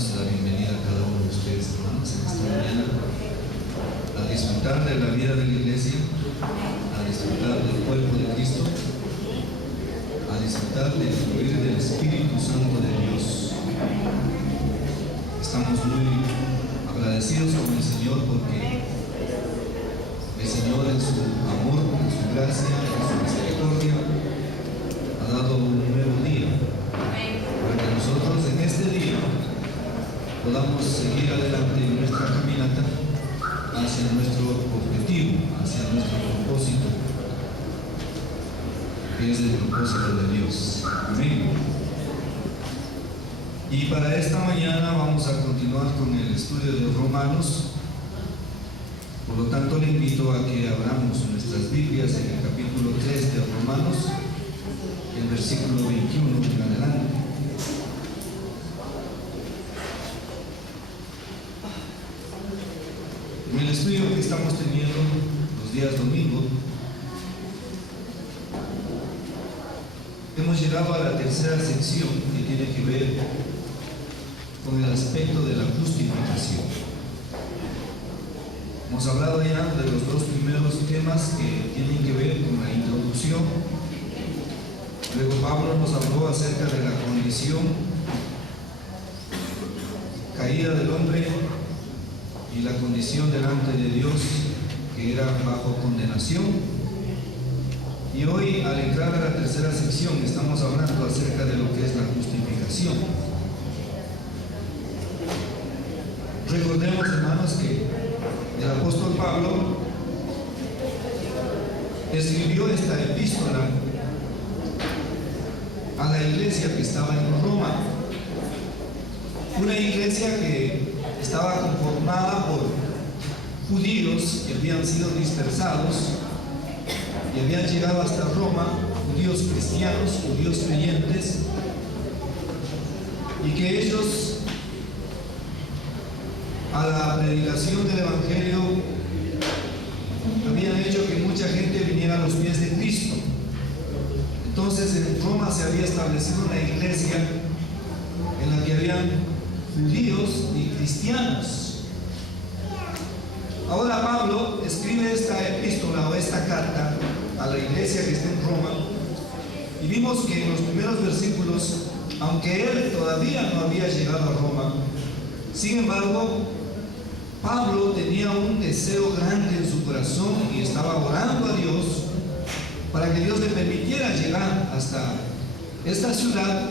damos la bienvenida a cada uno de ustedes, hermanos, en esta mañana, a disfrutar de la vida de la iglesia, a disfrutar del cuerpo de Cristo, a disfrutar del fluir del Espíritu Santo de Dios. Estamos muy agradecidos con el Señor porque el Señor en su amor, en su gracia, en su misericordia ha dado un nuevo día para que nosotros en este día podamos seguir adelante en nuestra caminata hacia nuestro objetivo, hacia nuestro propósito, que es el propósito de Dios. Amén. Y para esta mañana vamos a continuar con el estudio de Romanos. Por lo tanto, le invito a que abramos nuestras Biblias en el capítulo 3 de Romanos, el versículo 21 en adelante. En el estudio que estamos teniendo los días domingos, hemos llegado a la tercera sección que tiene que ver con el aspecto de la justificación. Hemos hablado ya de los dos primeros temas que tienen que ver con la introducción. Luego Pablo nos habló acerca de la condición caída del hombre y la condición delante de Dios, que era bajo condenación. Y hoy, al entrar a la tercera sección, estamos hablando acerca de lo que es la justificación. Recordemos, hermanos, que el apóstol Pablo escribió esta epístola a la iglesia que estaba en Roma, una iglesia que estaba conformada por judíos que habían sido dispersados y habían llegado hasta Roma, judíos cristianos, judíos creyentes, y que ellos, a la predicación del Evangelio, habían hecho que mucha gente viniera a los pies de Cristo. Entonces en Roma se había establecido una iglesia en la que habían judíos y cristianos. Ahora Pablo escribe esta epístola o esta carta a la iglesia que está en Roma, y vimos que en los primeros versículos, aunque él todavía no había llegado a Roma, sin embargo Pablo tenía un deseo grande en su corazón y estaba orando a Dios para que Dios le permitiera llegar hasta esta ciudad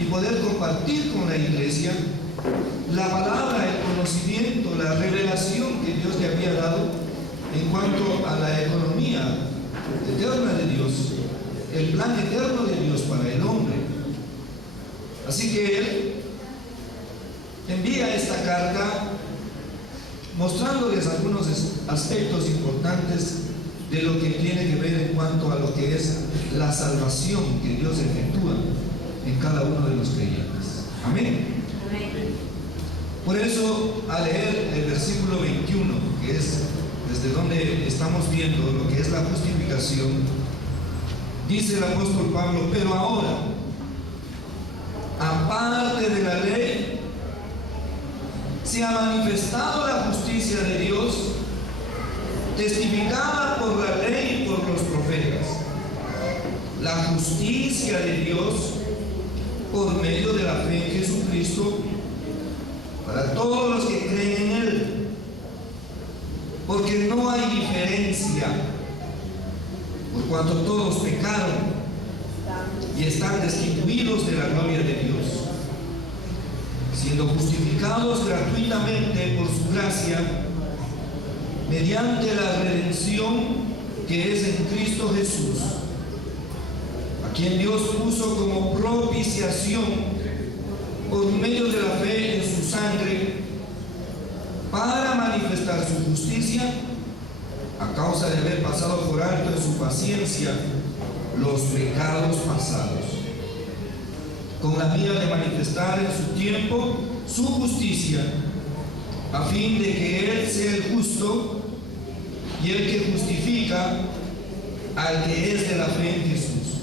y poder compartir con la iglesia la palabra, el conocimiento, la revelación que Dios le había dado en cuanto a la economía eterna de Dios, el plan eterno de Dios para el hombre. Así que él envía esta carta mostrándoles algunos aspectos importantes de lo que tiene que ver en cuanto a lo que es la salvación que Dios efectúa en cada uno de los creyentes. Amén. Por eso, al leer el versículo 21, que es desde donde estamos viendo lo que es la justificación, dice el apóstol Pablo: pero ahora, aparte de la ley, se ha manifestado la justicia de Dios, testificada por la ley y por los profetas, la justicia de Dios por medio de la fe en Jesucristo para todos los que creen en Él, porque no hay diferencia, por cuanto todos pecaron y están destituidos de la gloria de Dios, siendo justificados gratuitamente por su gracia, mediante la redención que es en Cristo Jesús, a quien Dios puso como propiciación por medio de la fe en su sangre, para manifestar su justicia, a causa de haber pasado por alto en su paciencia los pecados pasados, con la mira de manifestar en su tiempo su justicia, a fin de que Él sea el justo y el que justifica al que es de la fe en Jesús.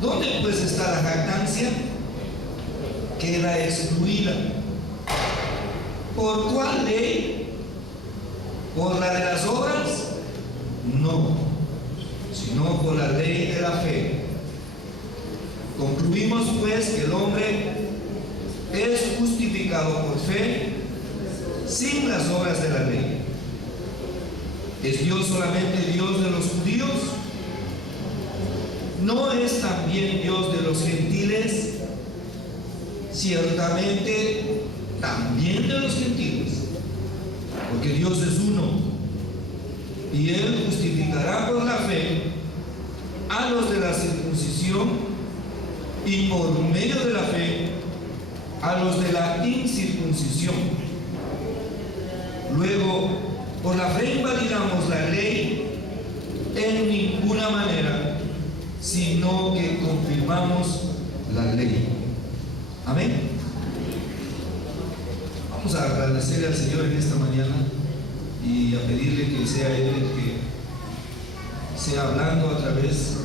¿Dónde pues está la jactancia? queda excluida. ¿Por cuál ley? ¿Por la de las obras? No, sino por la ley de la fe. Concluimos pues que el hombre es justificado por fe sin las obras de la ley. ¿Es Dios solamente Dios de los judíos? ¿No es también Dios de los gentiles? Ciertamente también de los gentiles, porque Dios es uno, y Él justificará por la fe a los de la circuncisión y por medio de la fe a los de la incircuncisión. Luego, por la fe invalidamos la ley en ninguna manera, sino que confirmamos la ley. Amén. Vamos a agradecerle al Señor en esta mañana y a pedirle que sea Él el que sea hablando a través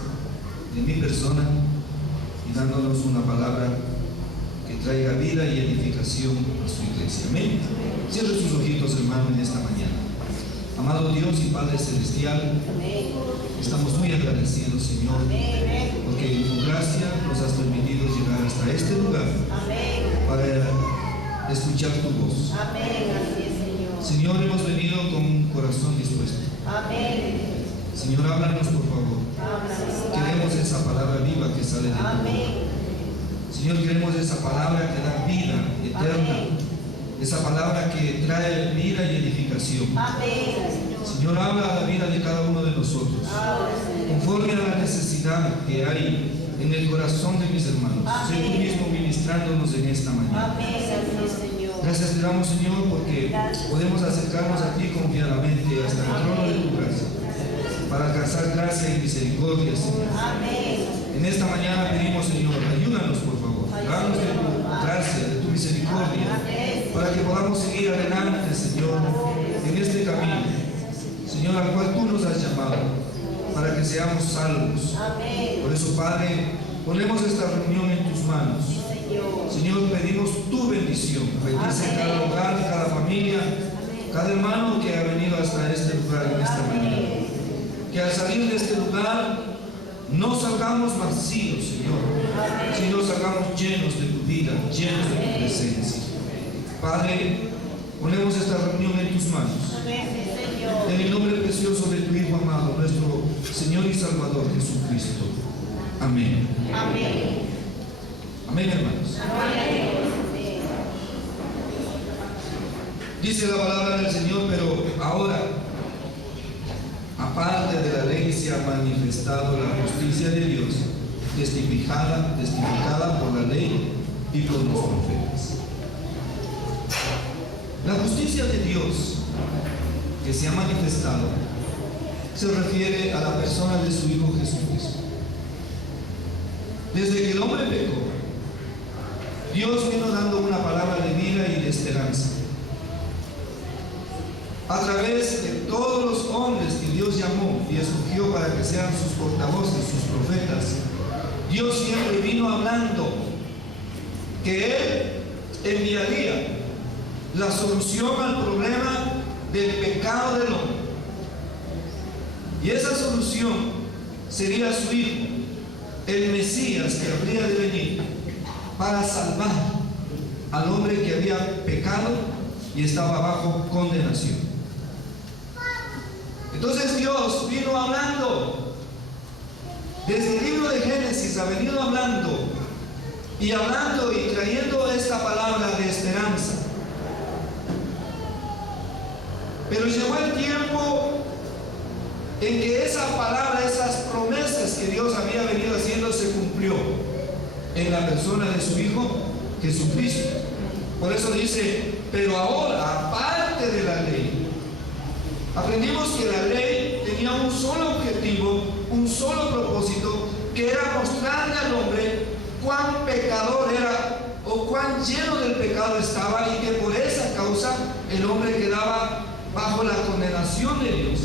de mi persona y dándonos una palabra que traiga vida y edificación a su iglesia. Amén. Cierre sus ojitos, hermano, en esta mañana. Amado Dios y Padre Celestial, estamos muy agradecidos, Señor, porque en tu gracia nos has permitido llegar hasta este lugar para escuchar tu voz. Señor, hemos venido con un corazón dispuesto. Señor, háblanos, por favor. Queremos esa palabra viva que sale de tu boca. Señor, queremos esa palabra que da vida eterna, esa palabra que trae vida y edificación. Señor, habla a la vida de cada uno de nosotros, conforme a la necesidad que hay en el corazón de mis hermanos. Sé tú mismo ministrándonos en esta mañana. Gracias te damos, Señor, porque podemos acercarnos a ti confiadamente hasta el trono de tu gracia, para alcanzar gracia y misericordia, Señor. En esta mañana pedimos, Señor, ayúdanos, por favor. Danos de tu gracia, de tu misericordia, para que podamos seguir adelante, Señor, en este camino, Señor, al cual tú nos has llamado, para que seamos salvos. Por eso, Padre, ponemos esta reunión en tus manos. Señor, pedimos tu bendición. Bendice cada hogar, cada familia, cada hermano que ha venido hasta este lugar en esta mañana. Que al salir de este lugar no salgamos vacíos, Señor, sino salgamos llenos de tu vida, llenos de tu presencia. Padre, ponemos esta reunión en tus manos. En el nombre precioso de tu Hijo amado, nuestro Señor y Salvador Jesucristo. Amén. Amén, hermanos. Dice la palabra del Señor, pero ahora, aparte de la ley, se ha manifestado la justicia de Dios, testificada por la ley y por los profetas. La justicia de Dios que se ha manifestado se refiere a la persona de su Hijo Jesucristo. Desde que el hombre pecó, Dios vino dando una palabra de vida y de esperanza. A través de todos los hombres que Dios llamó y escogió para que sean sus portavoces, sus profetas, Dios siempre vino hablando que Él enviaría la solución al problema del pecado del hombre. Y esa solución sería su Hijo, el Mesías, que habría de venir para salvar al hombre que había pecado y estaba bajo condenación. Entonces Dios vino hablando, desde el libro de Génesis ha venido hablando y trayendo esta palabra de esperanza. Pero llegó el tiempo en que esa palabra, esas promesas que Dios había venido haciendo se cumplió en la persona de su Hijo Jesucristo. Por eso dice, pero ahora, aparte de la ley, aprendimos que la ley tenía un solo objetivo, un solo propósito, que era mostrarle al hombre cuán pecador era o cuán lleno del pecado estaba, y que por esa causa el hombre quedaba bajo la condenación de Dios.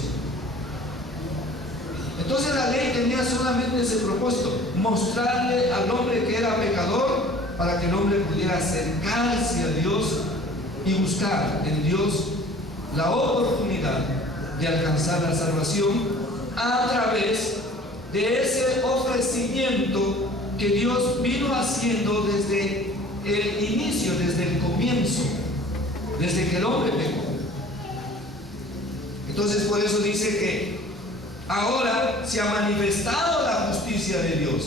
Entonces la ley tenía solamente ese propósito, mostrarle al hombre que era pecador para que el hombre pudiera acercarse a Dios y buscar en Dios la oportunidad de alcanzar la salvación a través de ese ofrecimiento que Dios vino haciendo desde el inicio, desde el comienzo, desde que el hombre pecó. Entonces, por eso dice que ahora se ha manifestado la justicia de Dios.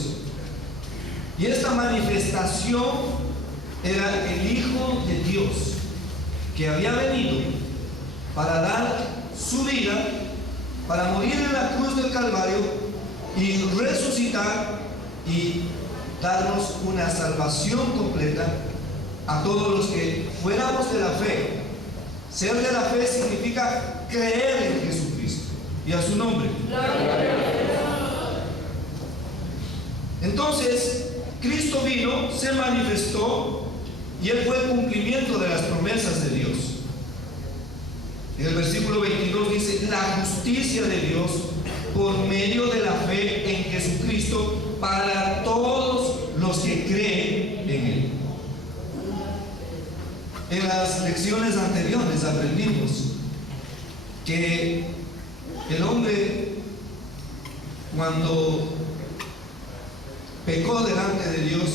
Y esta manifestación era el Hijo de Dios, que había venido para dar su vida, para morir en la cruz del Calvario y resucitar y darnos una salvación completa a todos los que fuéramos de la fe. Ser de la fe significa creer en Jesucristo y a su nombre. Entonces, Cristo vino, se manifestó y Él fue el cumplimiento de las promesas de Dios. En el versículo 22 dice: la justicia de Dios por medio de la fe en Jesucristo para todos los que creen en Él. En las lecciones anteriores aprendimos que el hombre, cuando pecó delante de Dios,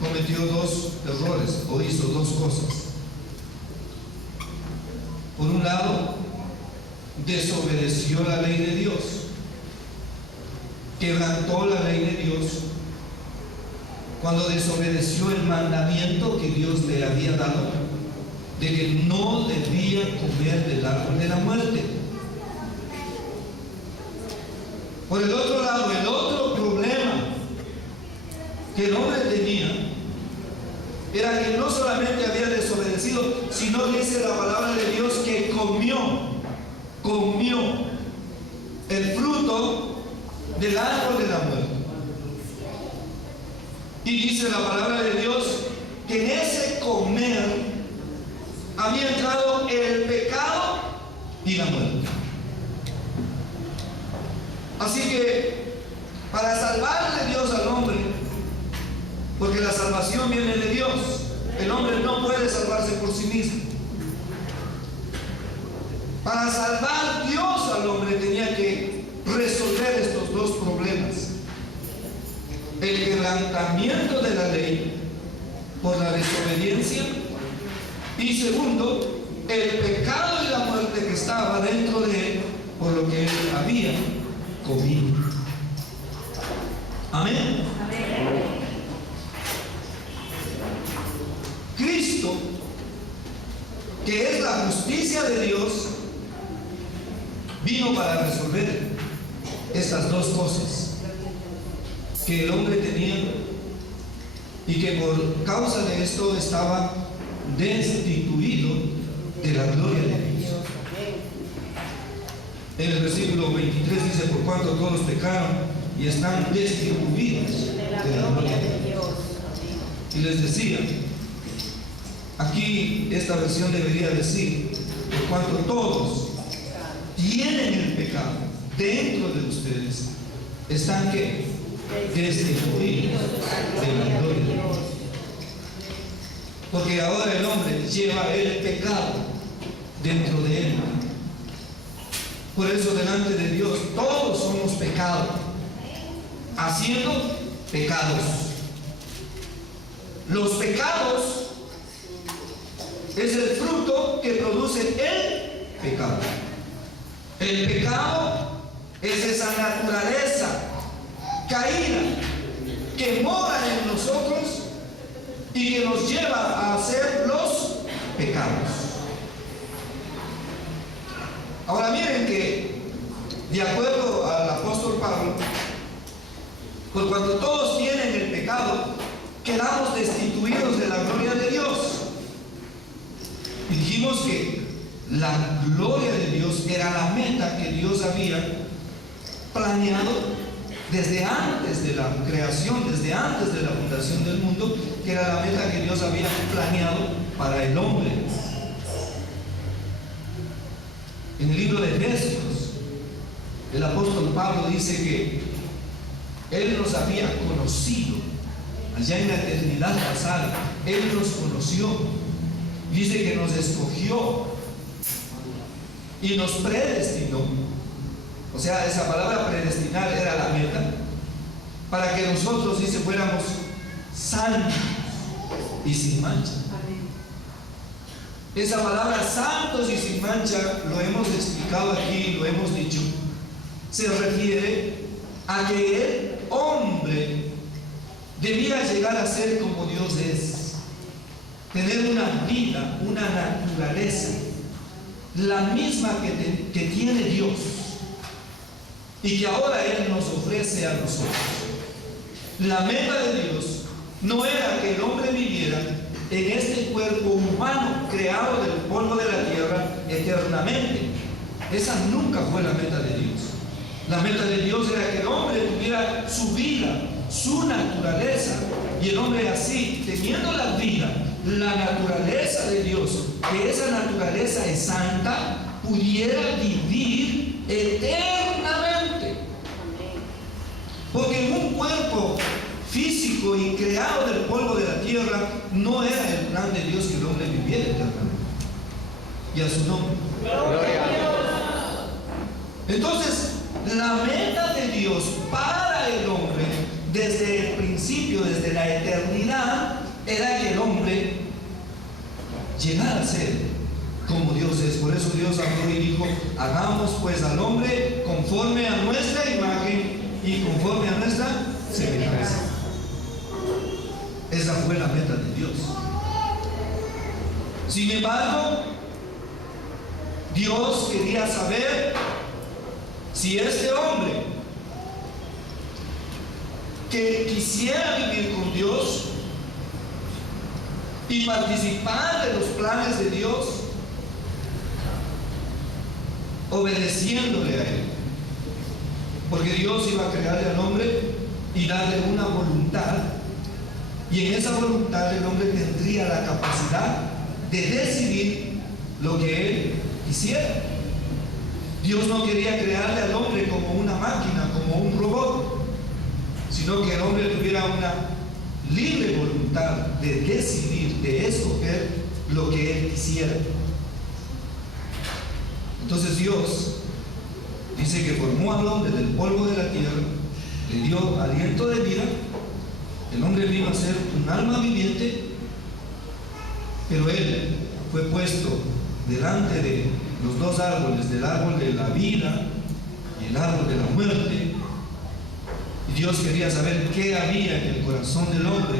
cometió dos errores o hizo dos cosas. Por un lado, desobedeció la ley de Dios, quebrantó la ley de Dios cuando desobedeció el mandamiento que Dios le había dado de que no debía comer del árbol de la muerte. Por el otro lado, el otro problema que el hombre tenía era que no solamente había desobedecido, sino dice la palabra de Dios que comió el fruto del árbol de la muerte. Y dice la palabra de Dios que en ese comer había entrado el pecado y la muerte. Así que para salvarle Dios al hombre, porque la salvación viene de Dios, el hombre no puede salvarse por sí mismo. Para salvar Dios al hombre tenía que resolver estos dos problemas: el quebrantamiento de la ley por la desobediencia, y segundo, el pecado y la muerte que estaba dentro de él por lo que él había comido. Amén. Cristo, que es la justicia de Dios, vino para resolver estas dos cosas que el hombre tenía y que por causa de esto estaba destituido de la gloria de Dios. En el versículo 23 dice: por cuanto todos pecaron y están destituidos de la gloria de Dios. Y les decía, aquí esta versión debería decir: por cuanto todos tienen el pecado dentro de ustedes, están ¿qué? Destituidos de la gloria de Dios. Porque ahora el hombre lleva el pecado dentro de él. Por eso delante de Dios todos somos pecados, haciendo pecados. Los pecados es el fruto que produce el pecado. El pecado es esa naturaleza caída que mora en nosotros y que nos lleva a hacer los pecados. Ahora miren que, de acuerdo al apóstol Pablo, por cuanto todos tienen el pecado, quedamos destituidos de la gloria de Dios. Y dijimos que la gloria de Dios era la meta que Dios había planeado desde antes de la creación, desde antes de la fundación del mundo, que era la meta que Dios había planeado para el hombre. En el libro de Efesios, el apóstol Pablo dice que Él nos había conocido allá en la eternidad pasada. Él nos conoció, dice que nos escogió y nos predestinó. O sea, esa palabra predestinar era la meta, para que nosotros, dice, fuéramos santos y sin mancha. Esa palabra santos y sin mancha, lo hemos explicado aquí, lo hemos dicho, se refiere a que el hombre debía llegar a ser como Dios es, tener una vida, una naturaleza, la misma que tiene Dios, y que ahora Él nos ofrece a nosotros. La meta de Dios no era que el hombre viviera en este cuerpo humano creado del polvo de la tierra eternamente. Esa nunca fue la meta de Dios. La meta de Dios era que el hombre tuviera su vida, su naturaleza, y el hombre así, teniendo la vida, la naturaleza de Dios, que esa naturaleza es santa, pudiera vivir eternamente. Porque en un cuerpo físico y creado del polvo de la tierra no era el plan de Dios que el hombre viviera eternamente. Y a su nombre. Gloria a Dios. Entonces, la meta de Dios para el hombre desde el principio, desde la eternidad, era que el hombre llegara a ser como Dios es. Por eso Dios habló y dijo: hagamos pues al hombre conforme a nuestra imagen y conforme a nuestra semejanza. Esa fue la meta de Dios. Sin embargo, Dios quería saber si este hombre que quisiera vivir con Dios y participar de los planes de Dios, obedeciéndole a Él, porque Dios iba a crearle al hombre y darle una voluntad, y en esa voluntad el hombre tendría la capacidad de decidir lo que Él quisiera. Dios no quería crearle al hombre como una máquina, como un robot, sino que el hombre tuviera una libre voluntad de decidir, de escoger lo que Él quisiera. Entonces Dios dice que formó al hombre del polvo de la tierra, le dio aliento de vida, el hombre vino a ser un alma viviente, pero él fue puesto delante de los dos árboles, del árbol de la vida y el árbol de la muerte, y Dios quería saber qué había en el corazón del hombre,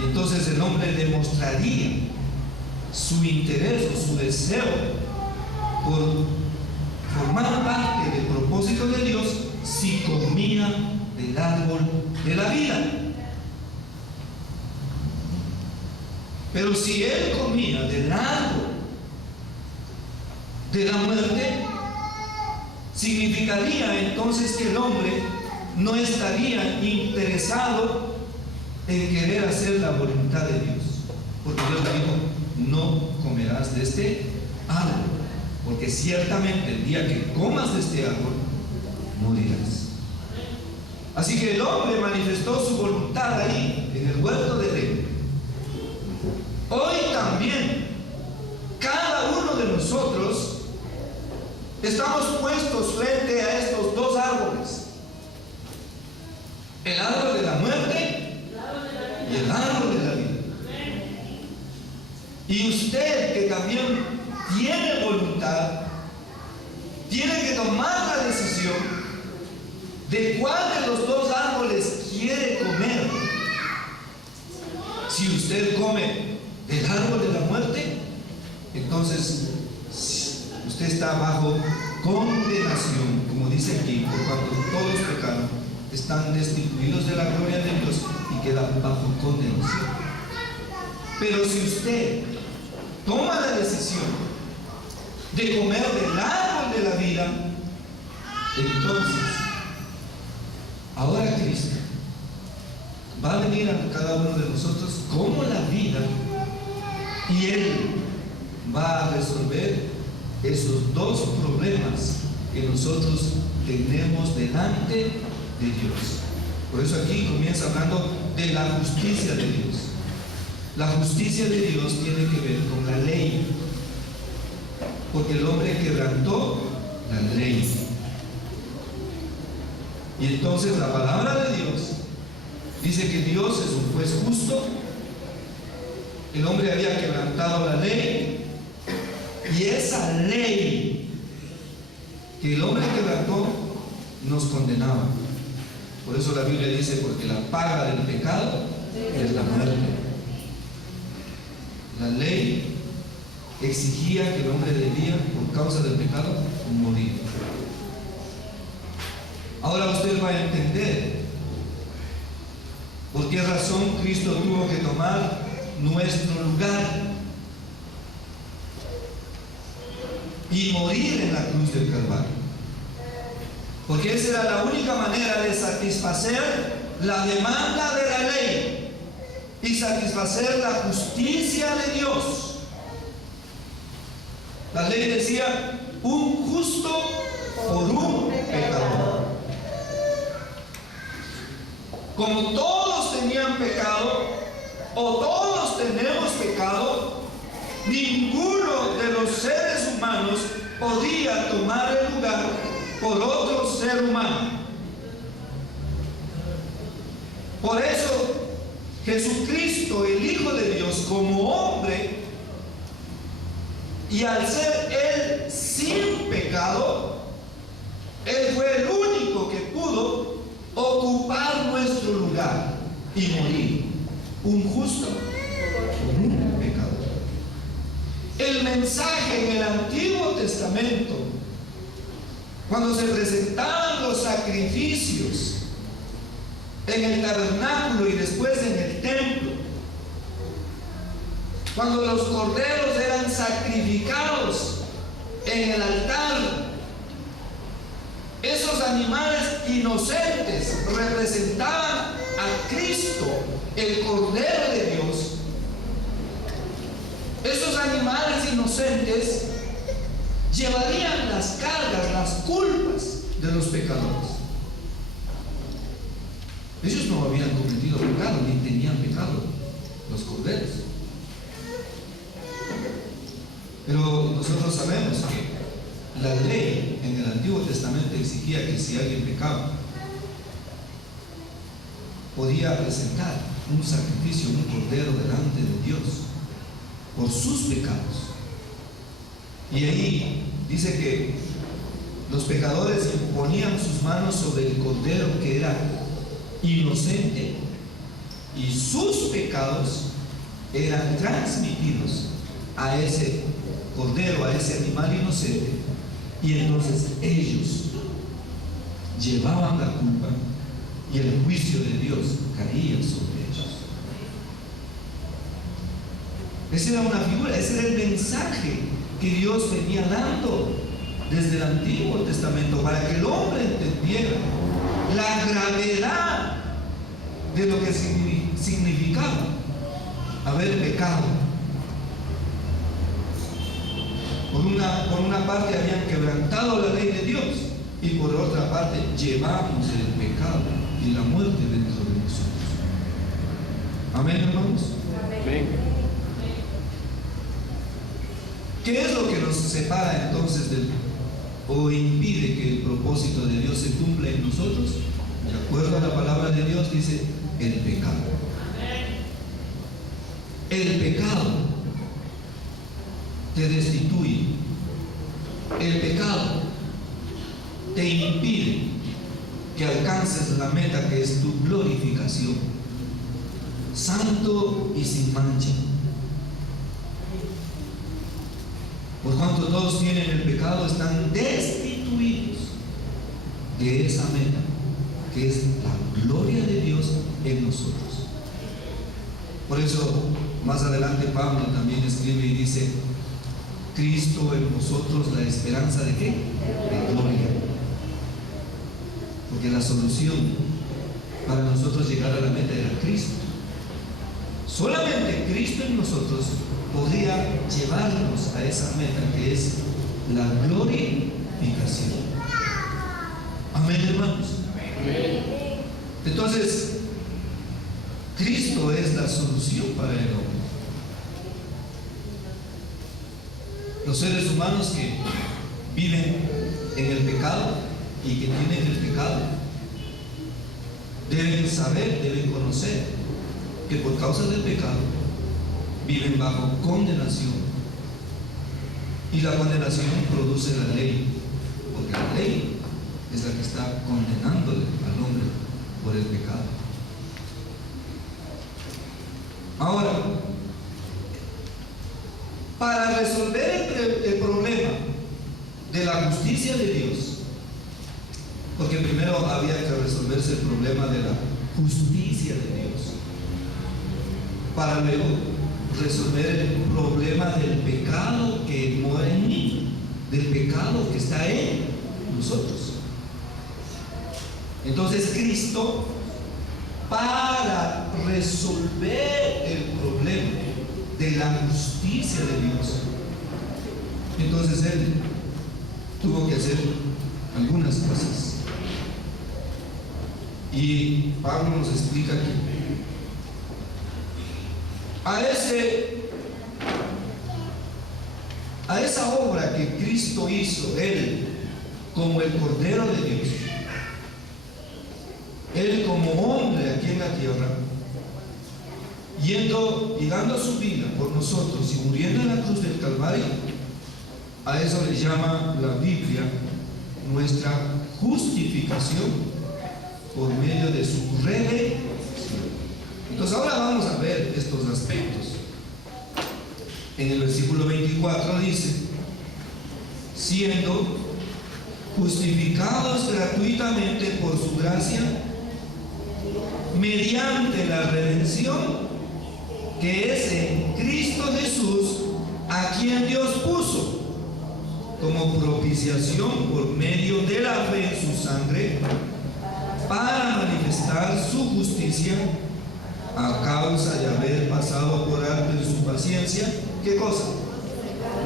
y entonces el hombre demostraría su interés o su deseo por formar parte del propósito de Dios si comía del árbol de la vida. Pero si él comía del árbol de la muerte, significaría entonces que el hombre no estaría interesado en querer hacer la voluntad de Dios, porque Dios le dijo: no comerás de este árbol, porque ciertamente el día que comas de este árbol morirás. Así que el hombre manifestó su voluntad ahí, en el huerto de Edén. Hoy también, cada uno de nosotros estamos puestos frente a estos dos árboles: el árbol de la muerte y el árbol de la vida. Y usted, que también tiene voluntad, tiene que tomar la decisión de cuál de los dos árboles quiere comer. Si usted come del árbol de la muerte, entonces usted está bajo condenación, como dice aquí, por cuanto todos pecaron, están destituidos de la gloria de Dios y quedan bajo condenación. Pero si usted toma la decisión de comer del árbol de la vida, entonces ahora Cristo va a venir a cada uno de nosotros como la vida, y Él va a resolver esos dos problemas que nosotros tenemos delante de Dios. Por eso aquí comienza hablando de la justicia de Dios. La justicia de Dios tiene que ver con la ley, porque el hombre quebrantó la ley. Y entonces la palabra de Dios dice que Dios es un juez justo. El hombre había quebrantado la ley, y esa ley que el hombre quebrantó nos condenaba. Por eso la Biblia dice, porque la paga del pecado es la muerte. La ley exigía que el hombre debía, por causa del pecado, morir. Ahora usted va a entender por qué razón Cristo tuvo que tomar nuestro lugar y morir en la cruz del Calvario. Porque esa era la única manera de satisfacer la demanda de la ley y satisfacer la justicia de Dios. La ley decía: un justo por un pecador. Como todos tenían pecado, o todos tenemos pecado, ninguno de los seres humanos podía tomar el lugar por otro ser humano. Por eso Jesucristo, el Hijo de Dios, como hombre, y al ser Él sin pecado, Él fue el único que pudo ocupar nuestro lugar y morir, un justo por un pecador. El mensaje en el Antiguo Testamento, cuando se presentaban los sacrificios en el tabernáculo y después en el templo, cuando los corderos eran sacrificados en el altar, esos animales inocentes representaban a Cristo, el Cordero de Dios. Esos animales inocentes llevarían las cargas, las culpas de los pecadores. Ellos no habían cometido pecado, ni tenían pecado, los corderos. Pero nosotros sabemos que la ley en el Antiguo Testamento exigía que si alguien pecaba, podía presentar un sacrificio, un cordero delante de Dios por sus pecados. Y ahí dice que los pecadores ponían sus manos sobre el cordero que era inocente, y sus pecados eran transmitidos a ese cordero, a ese animal inocente, y entonces ellos llevaban la culpa y el juicio de Dios caía sobre ellos. Esa era una figura, ese era el mensaje que Dios venía dando desde el Antiguo Testamento, para que el hombre entendiera la gravedad de lo que significaba haber pecado. Por una parte habían quebrantado la ley de Dios, y por otra parte llevamos el pecado y la muerte dentro de nosotros. Amén, hermanos. Amén. ¿Qué es lo que nos separa entonces o impide que el propósito de Dios se cumpla en nosotros? De acuerdo a la palabra de Dios, dice el pecado. El pecado te destituye. El pecado te impide que alcances la meta, que es tu glorificación, santo y sin mancha. Por cuanto todos tienen el pecado, están destituidos de esa meta, que es la gloria de Dios en nosotros. Por eso más adelante Pablo también escribe y dice: Cristo en vosotros, la esperanza de ¿qué? De gloria. Porque la solución para nosotros llegar a la meta era Cristo. Solamente Cristo en nosotros podría llevarnos a esa meta, que es la glorificación. Amén, hermanos. Amén. Entonces, Cristo es la solución para el hombre. Los seres humanos que viven en el pecado y que tienen el pecado deben saber, deben conocer que por causa del pecado viven bajo condenación, y la condenación produce la ley, porque la ley es la que está condenándole al hombre por el pecado. Ahora, para resolver el problema de la justicia de Dios, porque primero había que resolverse el problema de la justicia de Dios, para luego resolver el problema del pecado que mora en mí, del pecado que está en nosotros. Entonces Cristo, para resolver el problema de la justicia de Dios, entonces Él tuvo que hacer algunas cosas. Y Pablo nos explica que a esa obra que Cristo hizo, Él como el Cordero de Dios, Él como hombre aquí en la tierra, llegando a su vida por nosotros y muriendo en la cruz del Calvario, a eso le llama la Biblia nuestra justificación por medio de su redención. Entonces ahora vamos a ver estos aspectos. En el versículo 24 dice: siendo justificados gratuitamente por su gracia, mediante la redención que es en Cristo Jesús, a quien Dios puso como propiciación por medio de la fe en su sangre, para manifestar su justicia a causa de haber pasado por alto en su paciencia, ¿qué cosa?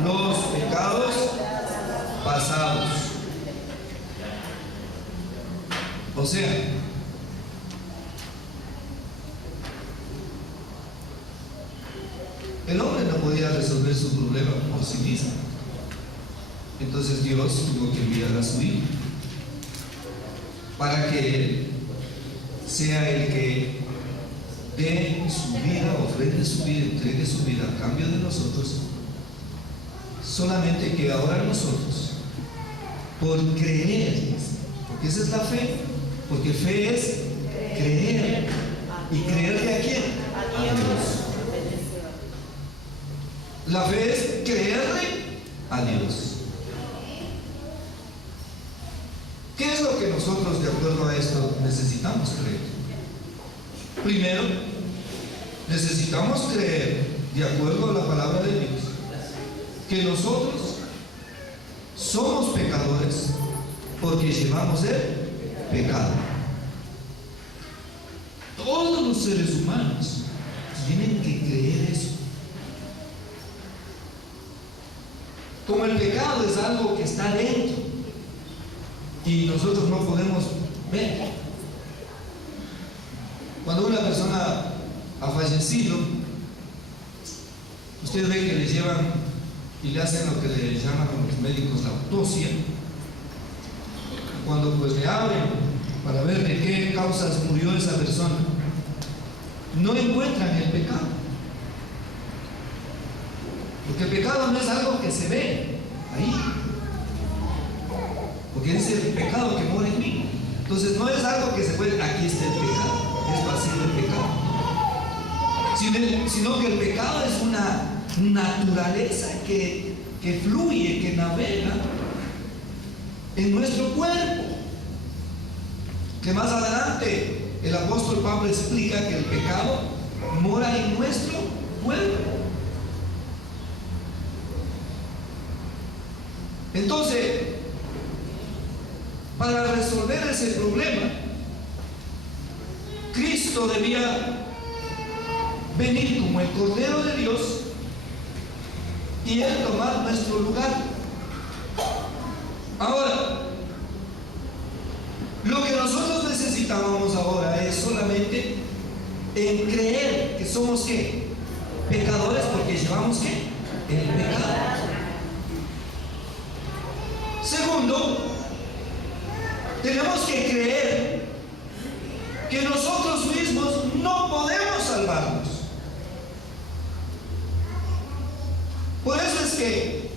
Los pecados pasados. O sea, el hombre no podía resolver su problema por sí mismo. Entonces Dios tuvo que enviar a su Hijo para que Él sea el que dé su vida, ofrende su vida, entregue su vida a cambio de nosotros. Solamente que ahora nosotros, por creer, porque esa es la fe, porque fe es creer. ¿Y creerle a quién? A Dios. La fe es creerle a Dios. ¿Qué es lo que nosotros, de acuerdo a esto, necesitamos creer? Primero, necesitamos creer, de acuerdo a la palabra de Dios, que nosotros somos pecadores porque llevamos el pecado. Todos los seres humanos tienen que creer eso. Como el pecado es algo que está dentro y nosotros no podemos ver. Cuando una persona ha fallecido, usted ve que le llevan y le hacen lo que le llaman los médicos la autopsia. Cuando pues le abren para ver de qué causas murió esa persona, no encuentran el pecado, porque el pecado no es algo que se ve ahí, porque es el pecado que mora en mí. Entonces no es algo que se puede, aquí está el pecado, es vacío el pecado, sino que el pecado es una naturaleza que fluye, que navega en nuestro cuerpo, que más adelante el apóstol Pablo explica que el pecado mora en nuestro cuerpo. Entonces, para resolver ese problema, Cristo debía venir como el Cordero de Dios y Él tomar nuestro lugar. Ahora, lo que nosotros necesitábamos ahora es solamente en creer que somos ¿qué? Pecadores, porque llevamos ¿qué? El pecado. Segundo, tenemos que creer que nosotros mismos no podemos salvarnos. Por eso es que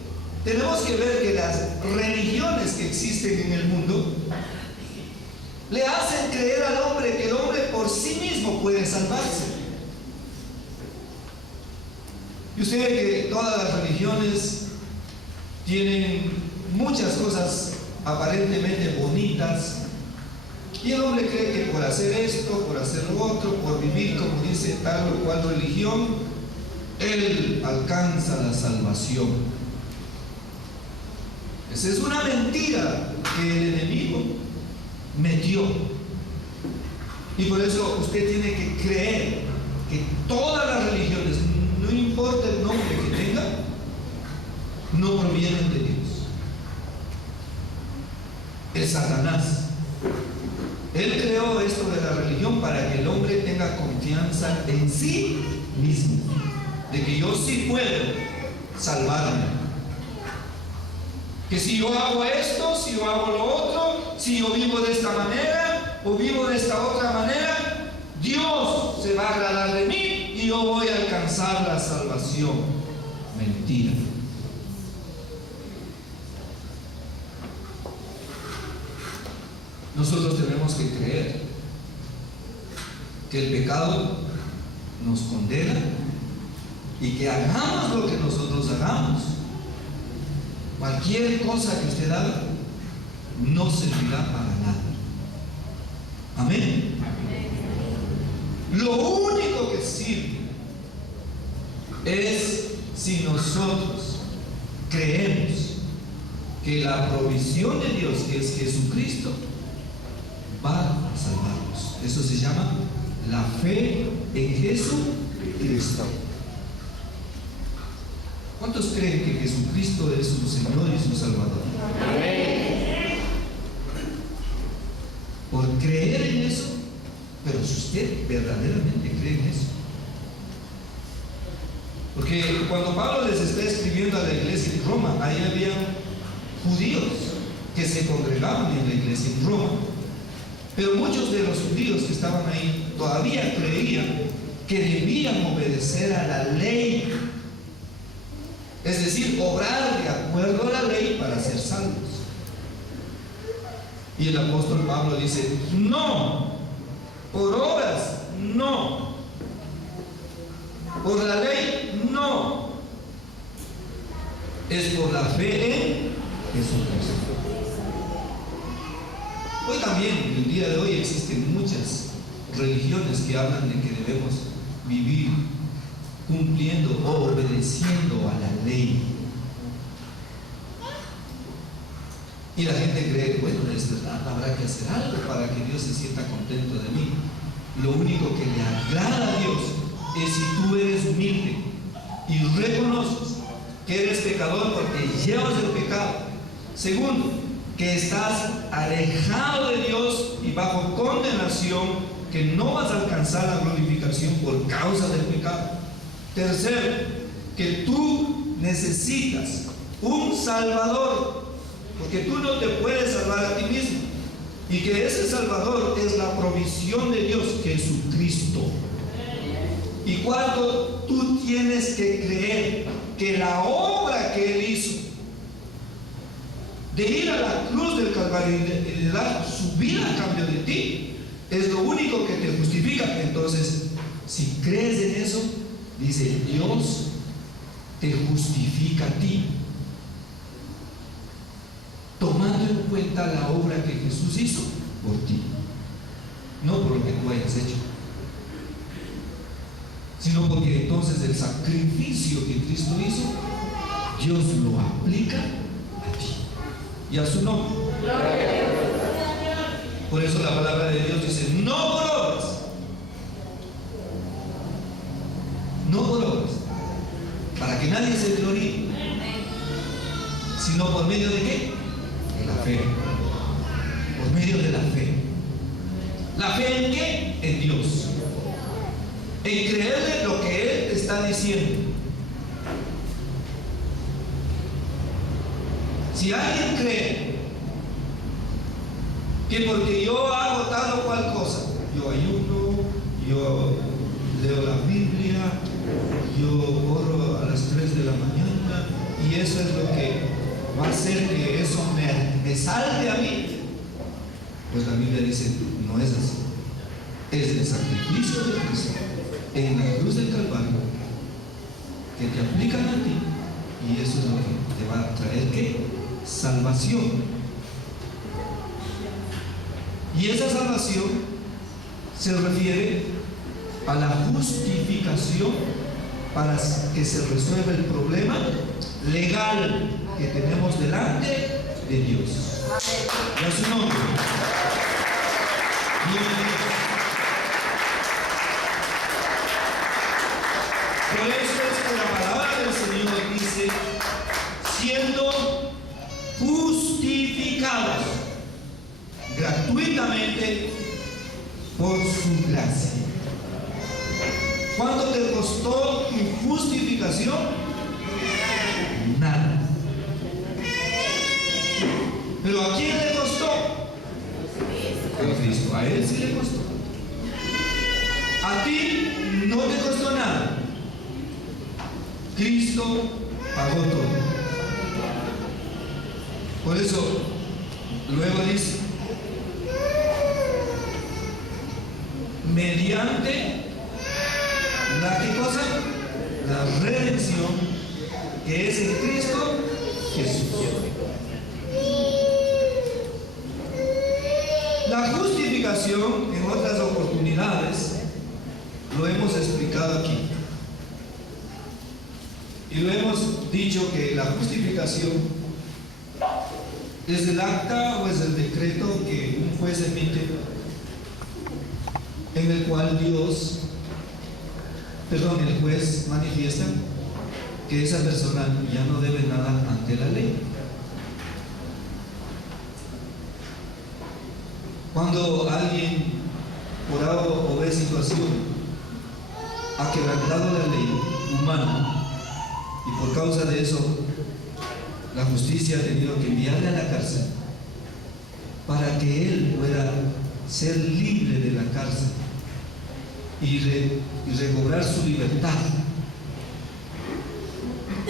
tenemos que ver que las religiones que existen en el mundo le hacen creer al hombre que el hombre por sí mismo puede salvarse. Y usted ve que todas las religiones tienen muchas cosas aparentemente bonitas, y el hombre cree que por hacer esto, por hacer lo otro, por vivir como dice tal o cual religión, él alcanza la salvación. Esa es una mentira que el enemigo metió. Y por eso usted tiene que creer que todas las religiones, no importa el nombre que tengan, no provienen de Dios. Es Satanás. Él creó esto de la religión para que el hombre tenga confianza en sí mismo, de que yo sí puedo salvarme, que si yo hago esto, si yo hago lo otro, si yo vivo de esta manera o vivo de esta otra manera, Dios se va a agradar de mí y yo voy a alcanzar la salvación. Mentira. Nosotros tenemos que creer que el pecado nos condena y que hagamos lo que nosotros hagamos, cualquier cosa que usted haga no servirá para nada. Amén. Lo único que sirve es si nosotros creemos que la provisión de Dios, que es Jesucristo, va a salvarnos. Eso se llama la fe en Jesucristo. ¿Cuántos creen que Jesucristo es su Señor y su Salvador? Amén. Por creer en eso, pero si usted verdaderamente cree en eso. Porque cuando Pablo les está escribiendo a la iglesia en Roma, ahí había judíos que se congregaban en la iglesia en Roma. Pero muchos de los judíos que estaban ahí todavía creían que debían obedecer a la ley, es decir, obrar de acuerdo a la ley para ser salvos. Y el apóstol Pablo dice: no, por obras no, por la ley no, es por la fe en Jesucristo. Hoy también, en el día de hoy, existen muchas religiones que hablan de que debemos vivir cumpliendo o obedeciendo a la ley. Y la gente cree, bueno, es verdad, habrá que hacer algo para que Dios se sienta contento de mí. Lo único que le agrada a Dios es si tú eres humilde y reconoces que eres pecador porque llevas el pecado. Segundo, que estás alejado de Dios y bajo condenación, que no vas a alcanzar la glorificación por causa del pecado. Tercero, que tú necesitas un Salvador, porque tú no te puedes salvar a ti mismo, y que ese Salvador es la provisión de Dios, Jesucristo. Y cuarto, tú tienes que creer que la obra que Él hizo de ir a la cruz del Calvario y de dar su vida a cambio de ti, es lo único que te justifica. Entonces, si crees en eso, dice, Dios te justifica a ti, tomando en cuenta la obra que Jesús hizo por ti, no por lo que tú hayas hecho, sino porque entonces el sacrificio que Cristo hizo, Dios lo aplica a ti y a su nombre. Por eso la palabra de Dios dice: no por obras, no por obras, para que nadie se gloríe, sino por medio de ¿qué? De la fe. Por medio de la fe. ¿La fe en qué? En Dios. en creerle lo que Él te está diciendo. Si alguien cree que porque yo hago tal o cual cosa, yo ayuno, yo leo la Biblia, yo oro a las 3 de la mañana, y eso es lo que va a hacer que eso me salve a mí, pues la Biblia dice, no es así. Es el sacrificio de Cristo en la cruz del Calvario que te aplican a ti, y eso es lo que te va a traer ¿qué? Salvación. Y esa salvación se refiere a la justificación para que se resuelva el problema legal que tenemos delante de Dios. Y a su nombre. Por eso es que la palabra del Señor dice, siendo justificados gratuitamente por su gracia. ¿Cuánto te costó tu justificación? Nada. ¿Pero a quién le costó? A Cristo. A Él sí le costó. A ti no te costó nada. Cristo pagó todo. Por eso, luego dice, mediante la ¿qué cosa? La redención que es en Cristo Jesús. La justificación, en otras oportunidades, lo hemos explicado aquí. Y lo hemos dicho que la justificación es el acta o es el decreto que un juez emite, en el cual el juez manifiesta que esa persona ya no debe nada ante la ley. Cuando alguien, por A o B situación, ha quebrantado la ley humana, y por causa de eso la justicia ha tenido que enviarle a la cárcel para que él pueda ser libre de la cárcel y recobrar su libertad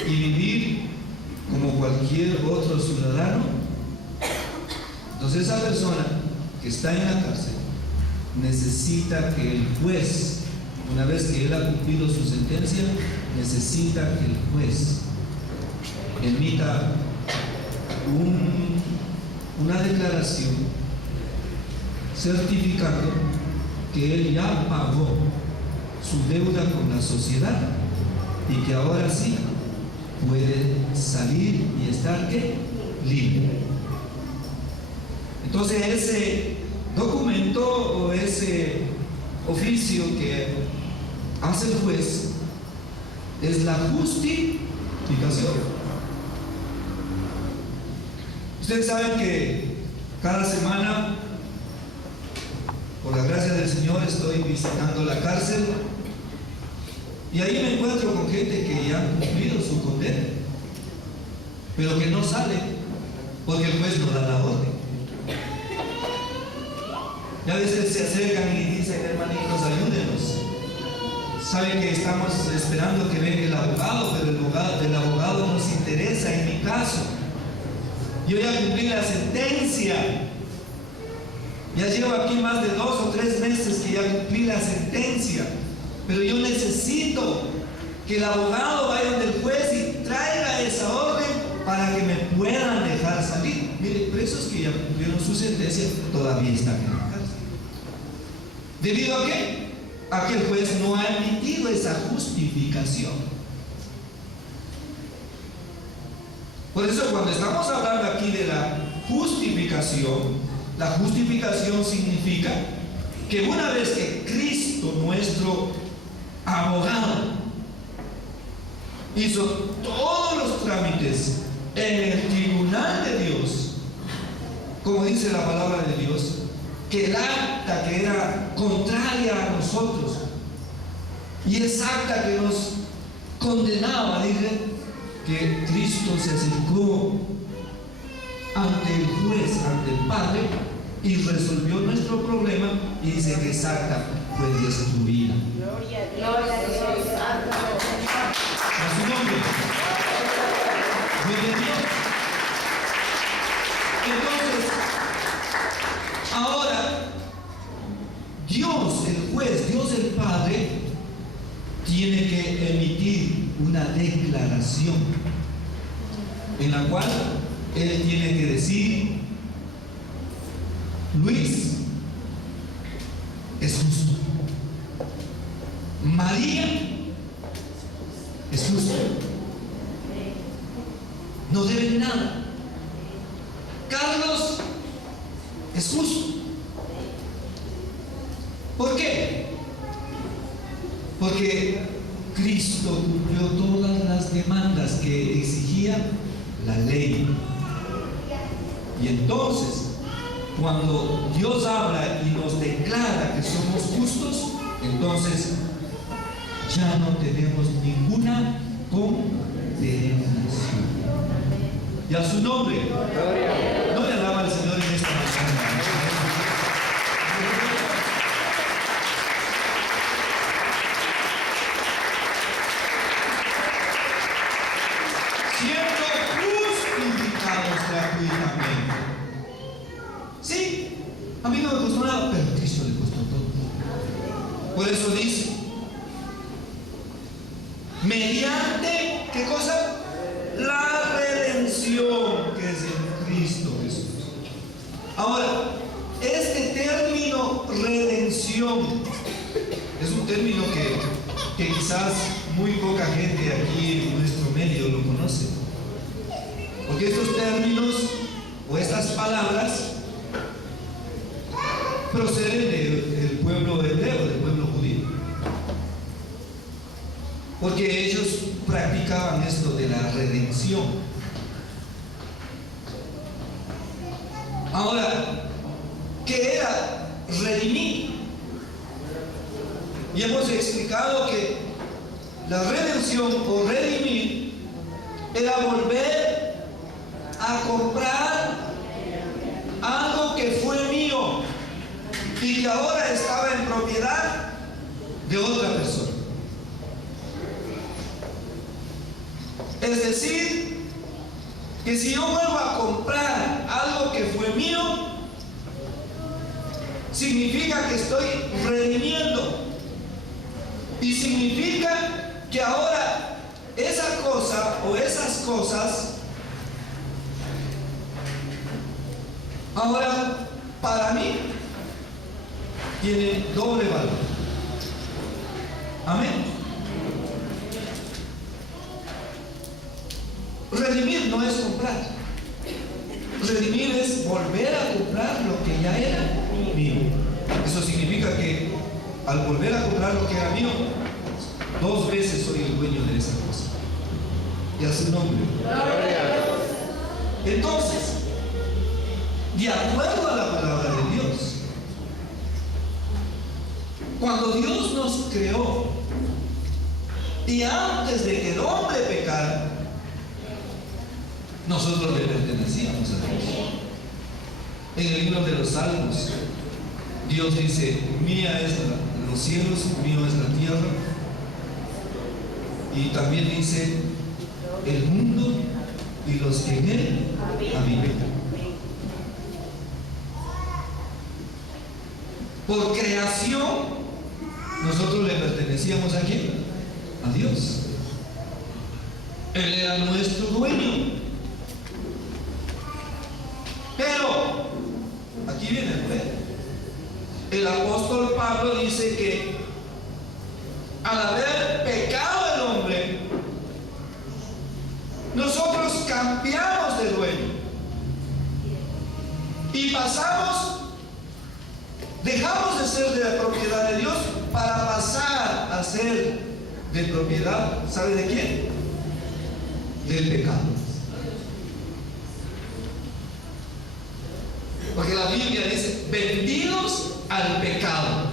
y vivir como cualquier otro ciudadano. Entonces esa persona que está en la cárcel necesita que el juez, una vez que él ha cumplido su sentencia, necesita que el juez emita una declaración certificando que él ya pagó su deuda con la sociedad y que ahora sí puede salir y estar ¿qué? Libre. Entonces ese documento o ese oficio que hace el juez es la justificación. Ustedes saben que cada semana, por la gracia del Señor, estoy visitando la cárcel y ahí me encuentro con gente que ya ha cumplido su condena, pero que no sale porque el juez no da la orden. Y a veces se acercan y dicen, hermanitos, ayúdenos. Saben que estamos esperando que venga el abogado, pero el abogado nos interesa en mi caso. Yo ya cumplí la sentencia. Ya llevo aquí más de 2 o 3 meses que ya cumplí la sentencia. Pero yo necesito que el abogado vaya donde el juez y traiga esa orden para que me puedan dejar salir. Mire, presos que ya cumplieron su sentencia todavía están en la cárcel. ¿Debido a qué? A que el juez no ha emitido esa justificación. Por eso cuando estamos hablando aquí de la justificación significa que una vez que Cristo, nuestro abogado, hizo todos los trámites en el tribunal de Dios, como dice la palabra de Dios, que el acta que era contraria a nosotros Y esa acta que nos condenaba, dije, que Cristo se acercó ante el juez, ante el Padre, y resolvió nuestro problema, y dice que esa acta fue destruida. Gloria a Dios. A su nombre. Gloria a Dios. Entonces, ahora, Dios, el juez, Dios el Padre, tiene que emitir una declaración en la cual Él tiene que decir: Luis es justo, María es justo, no deben nada, Carlos es justo. ¿Por qué? Porque Cristo cumplió todas las demandas que exigía la ley. Y entonces, cuando Dios habla y nos declara que somos justos, entonces ya no tenemos ninguna condenación. Y a su nombre, no le alaba al Señor en esta mañana. Gratuitamente. Sí, a mí no me costó nada, pero a Cristo le costó todo. Por eso dice: mediante, ¿qué cosa? La redención que es en Cristo Jesús. Ahora, este término redención es un término que quizás muy poca gente aquí en nuestro medio lo conoce. Porque estos términos o estas palabras proceden del pueblo hebreo, del pueblo judío. Porque ellos practicaban esto de la redención. Ahora, ¿qué era redimir? Y hemos explicado que la redención o redimir era volver a comprar algo que fue mío y que ahora estaba en propiedad de otra persona. Es decir, que si yo vuelvo a comprar algo que fue mío, significa que estoy redimiendo, y significa que ahora esa cosa o esas cosas ahora para mí tienen doble valor. Amén. Redimir no es comprar. Redimir es volver a comprar lo que ya era mío. Eso significa que al volver a comprar lo que era mío, dos veces soy el dueño de esa cosa. Y a su nombre. Entonces, de acuerdo a la palabra de Dios, cuando Dios nos creó y antes de que el hombre pecara, nosotros le pertenecíamos a Dios. En el libro de los Salmos, Dios dice: mía es los cielos, mío es la tierra. Y también dice: el mundo y los que en él habitan. Por creación, nosotros le pertenecíamos a ¿quién? A Dios. Él era nuestro dueño. Pero, aquí viene el pero. El apóstol Pablo dice que al haber pecado el hombre, nosotros cambiamos de dueño y dejamos de ser de la propiedad de Dios para pasar a ser de propiedad, ¿sabe de quién? Del pecado. Porque la Biblia dice: vendidos al pecado.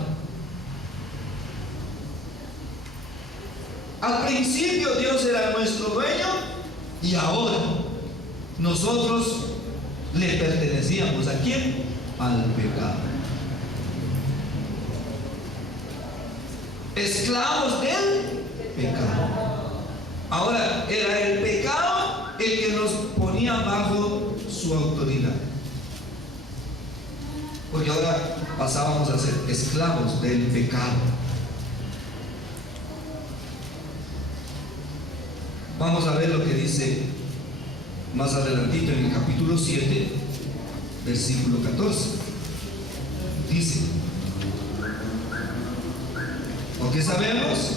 Al principio Dios era nuestro dueño y ahora nosotros le pertenecíamos. ¿A quién? Al pecado. Esclavos del pecado. Ahora era el pecado el que nos ponía bajo su autoridad. Porque ahora pasábamos a ser esclavos del pecado. Vamos a ver lo que dice más adelantito en el capítulo 7, versículo 14. Dice: porque sabemos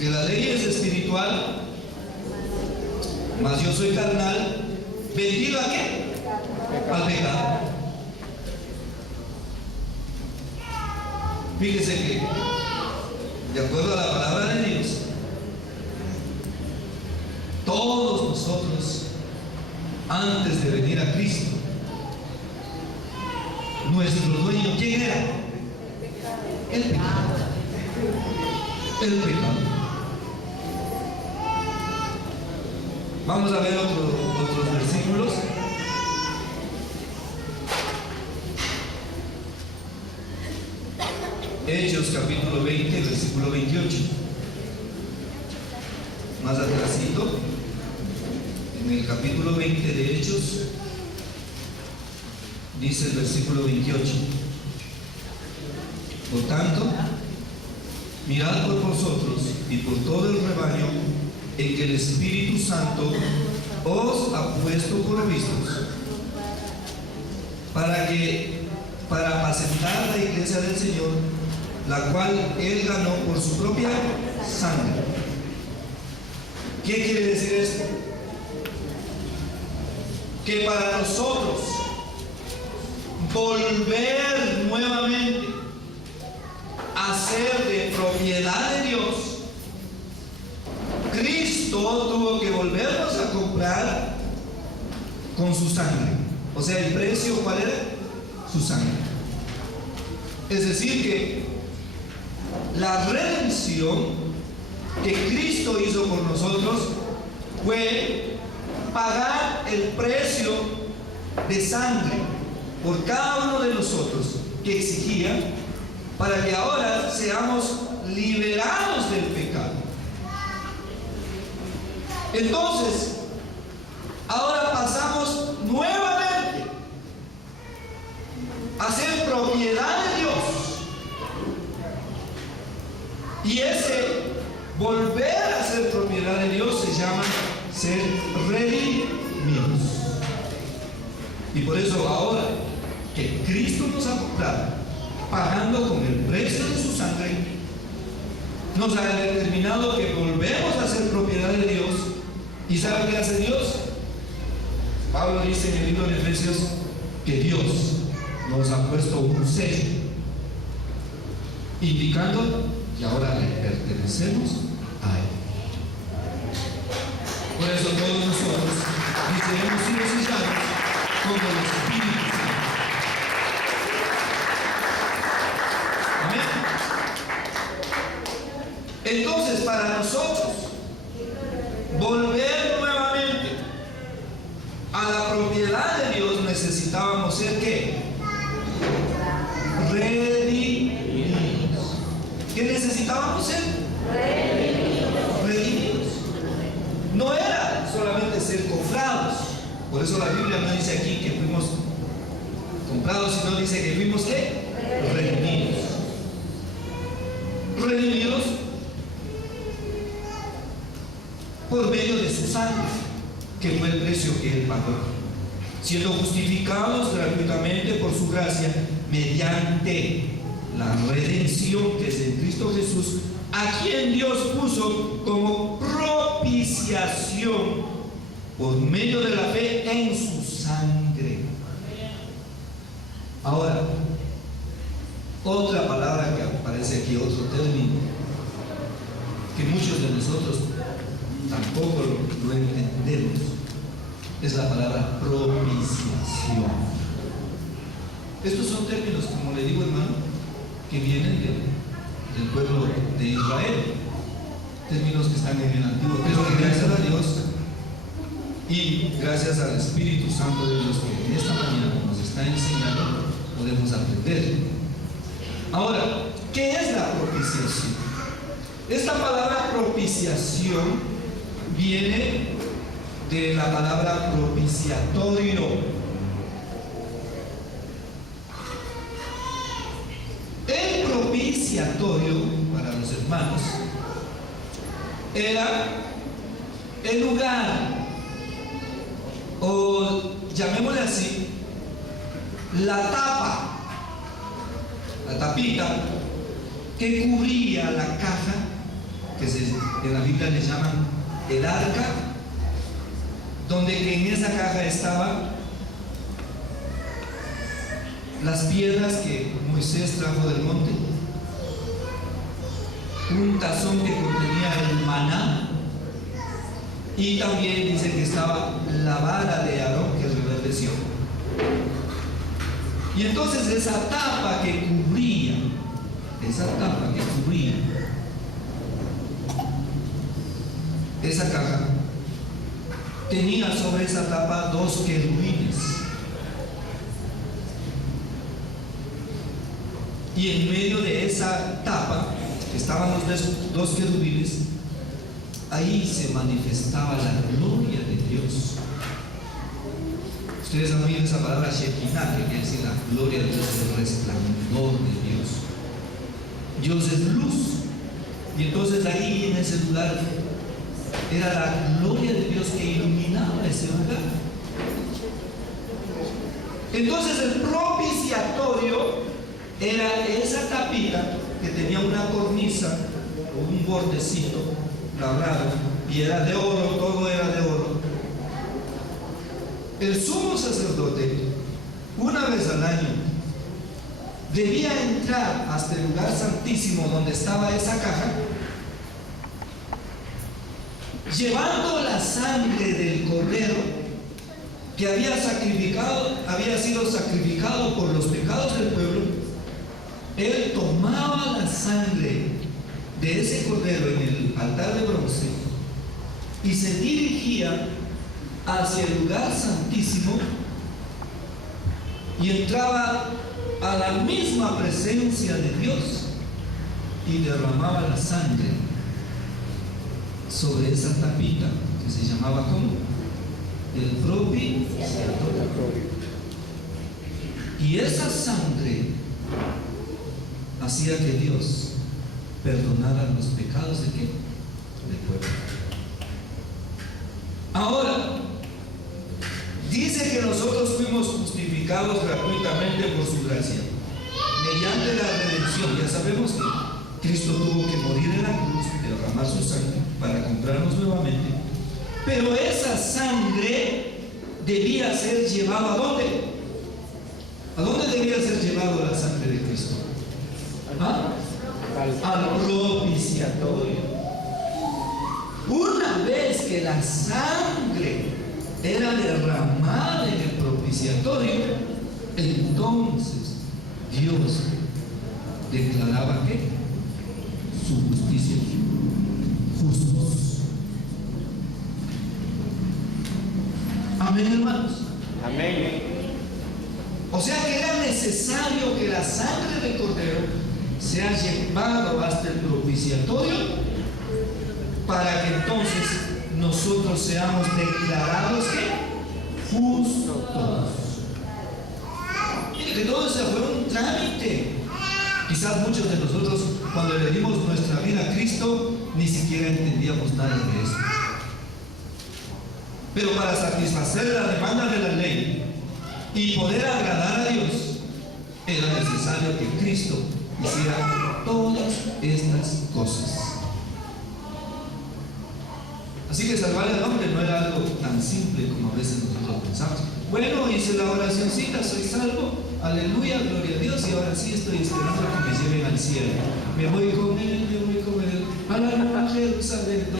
que la ley es espiritual, mas yo soy carnal, vendido a qué? Al pecado. Fíjese que, de acuerdo a la palabra de Dios, todos nosotros, antes de venir a Cristo, nuestro dueño, ¿quién era? El pecado. El pecado. Vamos a ver otros versículos. Hechos capítulo 20, versículo 28. Más atrásito, en el capítulo 20 de Hechos, dice el versículo 28: por tanto, mirad por vosotros y por todo el rebaño en que el Espíritu Santo os ha puesto por obispos, para apacentar la iglesia del Señor, la cual Él ganó por su propia sangre. ¿Qué quiere decir esto? Que para nosotros volver nuevamente a ser de propiedad de Dios, Cristo tuvo que volvernos a comprar con su sangre. O sea, el precio, ¿cuál era? Su sangre. Es decir, que la redención que Cristo hizo por nosotros fue pagar el precio de sangre por cada uno de nosotros que exigía, para que ahora seamos liberados del pecado. Entonces, ahora pasamos nuevamente a ser propiedad de Dios. Y ese volver a ser propiedad de Dios se llama ser redimidos. Y por eso ahora que Cristo nos ha comprado, pagando con el precio de su sangre, nos ha determinado que volvemos a ser propiedad de Dios. ¿Y sabe qué hace Dios? Pablo dice en el libro de Efesios que Dios nos ha puesto un sello, indicando que ahora le pertenecemos a Él. Por eso todos nosotros dice, hemos sido sellados con el Espíritu Santo. Amén. Entonces, para nosotros volver nuevamente a la propiedad de Dios, necesitábamos ser ¿qué? Redimidos. ¿Qué necesitábamos ser? Redimidos. No era solamente ser comprados. Por eso la Biblia no dice aquí que fuimos comprados, sino dice que fuimos ¿qué? Redimidos. Redimidos por medio de su sangre, que fue el precio que Él pagó, siendo justificados gratuitamente por su gracia mediante la redención que es en Cristo Jesús, a quien Dios puso como propiciación por medio de la fe en su sangre. Ahora, otra palabra que aparece aquí, otro término que muchos de nosotros tampoco lo entendemos, es la palabra propiciación. Estos son términos, como le digo, hermano, que vienen del pueblo de Israel. términos que están en el Antiguo, pero que gracias a Dios y gracias al Espíritu Santo de Dios que en esta mañana nos está enseñando, podemos aprender. Ahora, ¿qué es la propiciación? Esta palabra propiciación viene de la palabra propiciatorio. El propiciatorio para los hermanos era el lugar, o llamémosle así, la tapa, la tapita que cubría la caja, que en la Biblia le llaman el arca, donde que en esa caja estaban las piedras que Moisés trajo del monte, un tazón que contenía el maná, y también dice que estaba la vara de Aarón que reverdeció. Y entonces esa tapa que cubría esa caja tenía sobre esa tapa dos querubines. Y en medio de esa tapa estaban los dos querubines. Ahí se manifestaba la gloria de Dios. Ustedes han oído esa palabra Shekinah, que quiere decir la gloria de Dios, el resplandor de Dios. Dios es luz. Y entonces ahí en ese lugar era la gloria de Dios que iluminaba ese lugar. Entonces el propiciatorio era esa tapita que tenía una cornisa o un bordecito labrado y era de oro, todo era de oro. El sumo sacerdote, una vez al año, debía entrar hasta el lugar santísimo donde estaba esa caja, llevando la sangre del cordero que había sido sacrificado por los pecados del pueblo. Él tomaba la sangre de ese cordero en el altar de bronce y se dirigía hacia el lugar santísimo y entraba a la misma presencia de Dios y derramaba la sangre sobre esa tapita que se llamaba como el propiciatorio. Y esa sangre hacía que Dios perdonara los pecados de qué? Del pueblo. Ahora, dice que nosotros fuimos justificados gratuitamente por su gracia, mediante la redención. Ya sabemos que Cristo tuvo que morir en la cruz y derramar su sangre para comprarnos nuevamente. Pero esa sangre debía ser llevada ¿a dónde? ¿A dónde debía ser llevado la sangre de Cristo? ¿Ah? Al propiciatorio. Una vez que la sangre era derramada en el propiciatorio, entonces Dios declaraba que su justicia, justos. Amén, hermanos. Amén. O sea que era necesario que la sangre del cordero sea llevado hasta el propiciatorio para que entonces nosotros seamos declarados ¿qué? Justos. Mire que todo eso fue un trámite. Quizás muchos de nosotros cuando le dimos nuestra vida a Cristo ni siquiera entendíamos nada de eso. Pero para satisfacer la demanda de la ley y poder agradar a Dios, era necesario que Cristo hiciera todas estas cosas. Así que salvar al hombre no era algo tan simple como a veces nosotros pensamos. Bueno, hice la oracioncita, soy salvo, aleluya, gloria a Dios, y ahora sí estoy esperando que me lleven al cielo. Me voy con él, a la nueva Jerusalén.